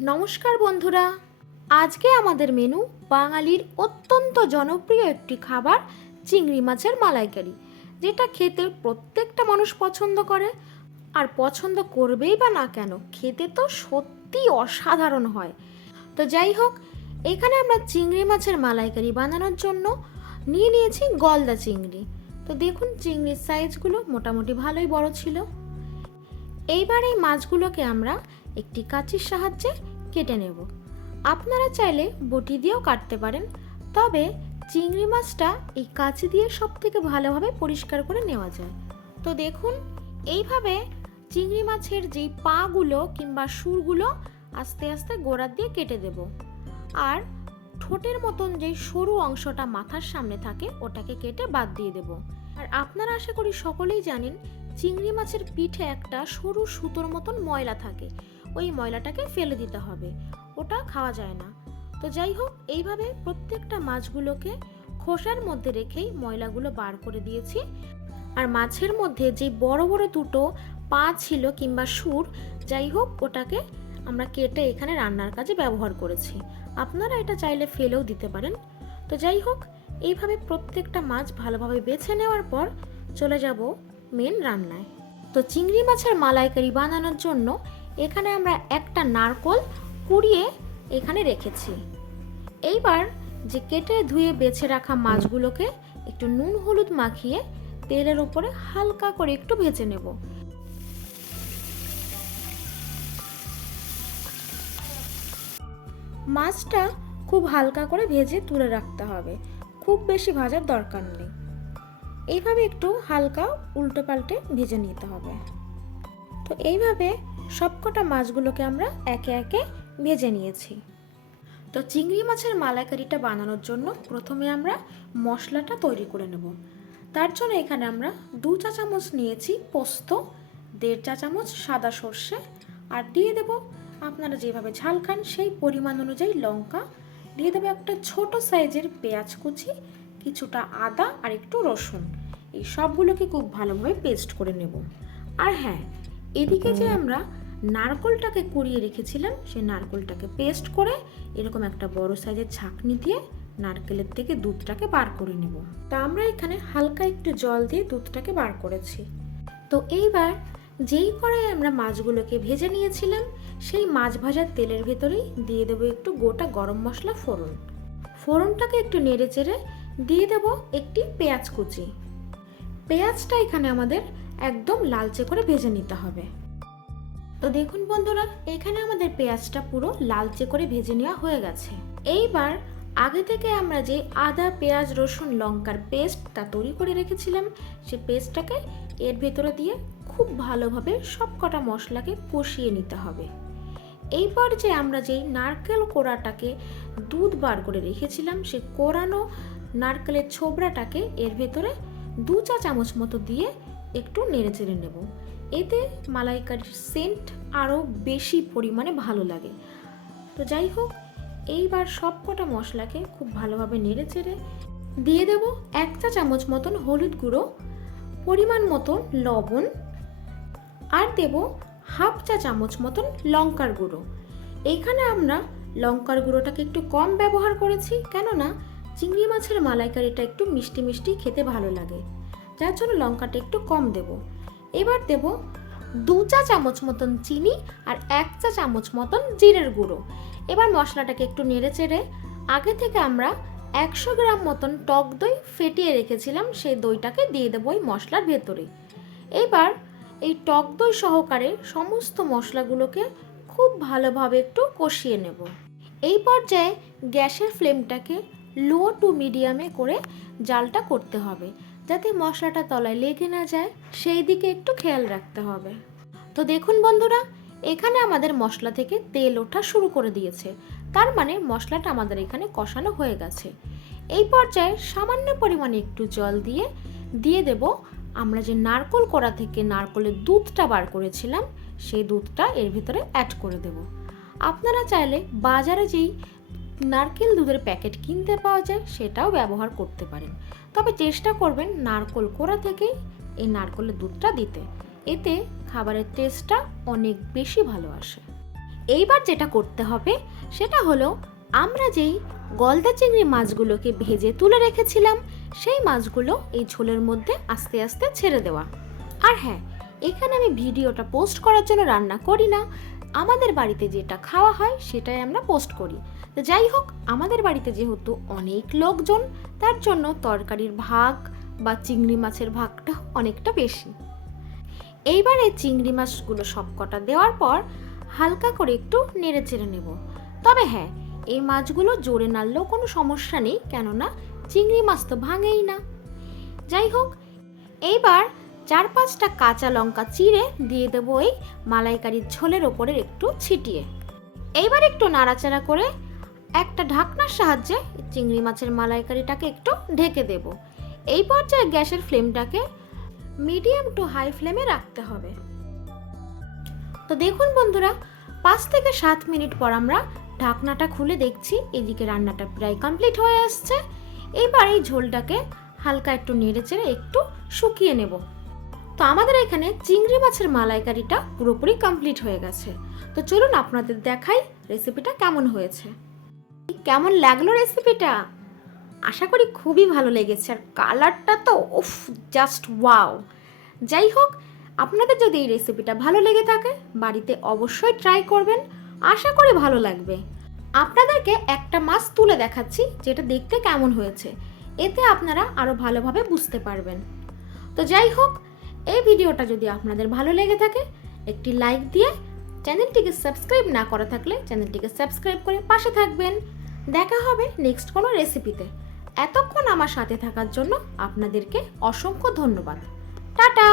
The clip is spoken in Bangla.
নমস্কার বন্ধুরা। আজকে আমাদের মেনু বাঙালির অত্যন্ত জনপ্রিয় একটি খাবার, চিংড়ি মাছের মালাইকারি, যেটা খেতে প্রত্যেকটা মানুষ পছন্দ করে। আর পছন্দ করবেই বা না কেন, খেতে তো সত্যি অসাধারণ হয়। তো যাই হোক, এখানে আমরা চিংড়ি মাছের মালাইকারি বানানোর জন্য নিয়ে নিয়েছি গলদা চিংড়ি। তো দেখুন, চিংড়ির সাইজগুলো মোটামুটি ভালোই বড় ছিল। এইবার এই মাছগুলোকে আমরা একটি কাঁচির সাহায্যে কেটে নেব। আপনারা চাইলে বটি দিয়েও কাটতে পারেন, তবে চিংড়ি মাছটা এই কাঁচি দিয়ে সব থেকে ভালোভাবে পরিষ্কার করে নেওয়া যায়। তো দেখুন, এইভাবে চিংড়ি মাছের যেই পাগুলো কিংবা সুরগুলো আস্তে আস্তে গোড়ার দিয়ে কেটে দেব। আর ঠোঁটের মতন যেই সরু অংশটা মাথার সামনে থাকে, ওটাকে কেটে বাদ দিয়ে দেব। আর আপনারা আশা করি সকলেই জানেন, চিংড়ি মাছের পিঠে একটা সরু সুতোর মতন ময়লা থাকে। ওই ময়লাটাকে ফেলে দিতে হবে। ওটা খাওয়া যায় না। তো যাই হোক, এইভাবে প্রত্যেকটা মাছগুলোকে খোসার মধ্যে রেখেই ময়লাগুলো বার করে দিয়েছি। আর মাছের মধ্যে যে বড় বড় দুটো পা ছিল কিংবা সুর, যাই হোক, ওটাকে আমরা কেটে এখানে রান্নার কাজে ব্যবহার করেছি। আপনারা এটা চাইলে ফেলেও দিতে পারেন। তো যাই হোক, এইভাবে প্রত্যেকটা মাছ ভালোভাবে বেছে নেওয়ার পর চলে যাব মেন রান্নায়। তো চিংড়ি মাছের মালাইকারি বানানোর জন্য এখানে আমরা একটা নারকোল কুড়িয়ে এখানে রেখেছি। এইবার যে কেটে ধুয়ে বেছে রাখা মাছগুলোকে একটু নুন হলুদ মাখিয়ে তেলের ওপরে হালকা করে একটু ভেজে নেব। মাছটা খুব হালকা করে ভেজে তুলে রাখতে হবে। খুব বেশি ভাজার দরকার নেই। এইভাবে একটু হালকা উল্টো পাল্টে ভেজে নিতে হবে। তো এইভাবে সবকটা মাছগুলোকে আমরা একে একে ভেজে নিয়েছি। তো চিংড়ি মাছের মালাইকারিটা বানানোর জন্য প্রথমে আমরা মশলাটা তৈরি করে নেব। তার জন্য এখানে আমরা দু চা চামচ নিয়েছি পোস্ত, দেড় চা চামচ সাদা সর্ষে, আর দিয়ে দেব আপনারা যেভাবে ঝাল খান সেই পরিমাণ অনুযায়ী লঙ্কা। দিয়ে দেবো একটা ছোট সাইজের পেঁয়াজ কুচি, কিছুটা আদা, আর একটু রসুন। এই সবগুলোকে খুব ভালোভাবে পেস্ট করে নেব। আর হ্যাঁ এদিকে যে আমরা নারকোলটাকে কুড়িয়ে রেখেছিলাম সেই নারকোলটাকে পেস্ট করে এরকম একটা বড় সাইজের ছাঁকনি দিয়ে নারকেলের থেকে দুধটাকে বার করে নেব। তা আমরা এখানে হালকা একটু জল দিয়ে দুধটাকে বার করেছি। তো এইবার যেই কড়াই আমরা মাছগুলোকে ভেজে নিয়েছিলাম, সেই মাছ ভাজার তেলের ভেতরেই দিয়ে দেবো একটু গোটা গরম মশলা ফোড়ন। ফোড়নটাকে একটু নেড়ে চেড়ে দিয়ে দেব একটি পেঁয়াজ কুচি। পেঁয়াজটা এখানে আমাদের একদম লালচে করে ভেজে নিতে হবে। তো দেখুন বন্ধুরা, এখানে আমাদের পেঁয়াজটা পুরো লালচে করে ভেজে নেওয়া হয়ে গেছে। এইবার আগে থেকে আমরা যে আদা, পেঁয়াজ, রসুন, লঙ্কার পেস্ট তা তৈরি করে রেখেছিলাম, সে পেস্টটাকে এর ভেতরে দিয়ে খুব ভালোভাবে সব কটা মশলাকে কষিয়ে নিতে হবে। এইবার যে আমরা যেই নারকেল কোড়াটাকে দুধ বার করে রেখেছিলাম, সে কোরানো নারকেলের ছোবড়াটাকে এর ভেতরে দু চা চামচ মতো দিয়ে একটু নেড়ে চেড়ে নেব। এতে মালাইকারির সেন্ট আরও বেশি পরিমাণে ভালো লাগে। তো যাই হোক, এইবার সব কটা মশলাকে খুব ভালোভাবে নেড়ে চেড়ে দিয়ে দেব এক চা চামচ মতন হলুদ গুঁড়ো, পরিমাণ মতন লবণ আর দেব হাফ চা চামচ মতন লঙ্কার গুঁড়ো। এইখানে আমরা লঙ্কার গুঁড়োটাকে একটু কম ব্যবহার করেছি, কেননা চিংড়ি মাছের মালাইকারিটা একটু মিষ্টি মিষ্টি খেতে ভালো লাগে। যার জন্য লঙ্কাটা একটু কম দেব। এবার দেব দু চা চামচ মতন চিনি আর এক চা চামচ মতন জিরের গুঁড়ো। এবার মশলাটাকে একটু নেড়ে চেড়ে আগে থেকে আমরা একশো গ্রাম মতন টক দই ফেটিয়ে রেখেছিলাম, সেই দইটাকে দিয়ে দেবো ওই মশলার ভেতরে। এবার এই টক দই সহকারে সমস্ত মশলাগুলোকে খুব ভালোভাবে একটু কষিয়ে নেব। এই পর্যায়ে গ্যাসের ফ্লেমটাকে লো টু মিডিয়ামে করে জালটা করতে হবে। যাতে মশলাটা তলায় লেগে না যায়, সেই দিকে একটু খেয়াল রাখতে হবে। তো দেখুন বন্ধুরা, এখানে আমাদের মশলা থেকে তেল ওঠা শুরু করে দিয়েছে। তার মানে মশলাটা আমাদের এখানে কষানো হয়ে গেছে। এই পর্যায়ে সামান্য পরিমাণে একটু জল দিয়ে দিয়ে দেব। আমরা যে নারকোল কড়া থেকে নারকোলের দুধটা বার করেছিলাম, সেই দুধটা এর ভিতরে অ্যাড করে দেব। আপনারা চাইলে বাজারে যেই নারকেল দুধের প্যাকেট কিনতে পাওয়া যায়, সেটাও ব্যবহার করতে পারেন। তবে চেষ্টা করবেন নারকোল কোড়া থেকেই এই নারকোলের দুধটা দিতে। এতে খাবারের টেস্টটা অনেক বেশি ভালো আসে। এইবার যেটা করতে হবে, সেটা হলো আমরা যেই গলদা চিংড়ি মাছগুলোকে ভেজে তুলে রেখেছিলাম, সেই মাছগুলো এই ঝোলের মধ্যে আস্তে আস্তে ছেড়ে দেওয়া। আর হ্যাঁ এখানে আমি ভিডিওটা পোস্ট করার জন্য রান্না করি না আমাদের বাড়িতে যেটা খাওয়া হয় সেটাই আমরা পোস্ট করি। তো যাই হোক, আমাদের বাড়িতে যেহেতু অনেক লোকজন, তার জন্য তরকারির ভাগ বা চিংড়ি মাছের ভাগটা অনেকটা বেশি। এইবারে চিংড়ি মাছগুলো সবকটা দেওয়ার পর হালকা করে একটু নেড়ে চেড়ে নেব। তবে হ্যাঁ এই মাছগুলো জোরে নাড়লেও কোনো সমস্যা নেই, কেননা চিংড়ি মাছ তো ভাঙেই না। যাই হোক, এইবার চার পাঁচটা কাঁচা লঙ্কা চিড়ে দিয়ে দেবো এই মালাইকারির ঝোলের ওপরে একটু ছিটিয়ে। এইবার একটু নাড়াচাড়া করে একটা ঢাকনার সাহায্যে চিংড়ি মাছের মালাইকারিটাকে একটু ঢেকে দেব। এই পর্যায়ে গ্যাসের ফ্লেমটাকে মিডিয়াম টু হাই ফ্লেমে রাখতে হবে। তো দেখুন বন্ধুরা, পাঁচ থেকে সাত মিনিট পর আমরা ঢাকনাটা খুলে দেখছি, এদিকে রান্নাটা প্রায় কমপ্লিট হয়ে আসছে। এবার এই ঝোলটাকে হালকা একটু নেড়ে চেড়ে একটু শুকিয়ে নেব। তো আমাদের এখানে চিংড়ি মাছের মালাইকারিটা পুরোপুরি কমপ্লিট হয়ে গেছে। তো চলুন আপনাদের দেখাই রেসিপিটা কেমন হয়েছে। কেমন লাগল রেসিপিটা আশা করি খুবই ভালো লেগেছে। আর কালারটা তো, উফ জাস্ট ওয়াও যাই হোক, আপনাদের যদি এই রেসিপিটা ভালো লেগে থাকে, বাড়িতে অবশ্যই ট্রাই করবেন। আশা করি ভালো লাগবে। আপনাদেরকে একটা মাছ তুলে দেখাচ্ছি, যেটা দেখতে কেমন হয়েছে। এতে আপনারা আরও ভালোভাবে বুঝতে পারবেন। তো যাই হোক এই ভিডিওটা যদি আপনাদের ভালো লেগে থাকে, একটি লাইক দিয়ে চ্যানেলটিকে সাবস্ক্রাইব না করা থাকলে চ্যানেলটিকে সাবস্ক্রাইব করে পাশে থাকবেন। দেখা হবে নেক্সট কোনো রেসিপিতে এতক্ষণ আমার সাথে থাকার জন্য আপনাদেরকে অসংখ্য ধন্যবাদ। টাটা!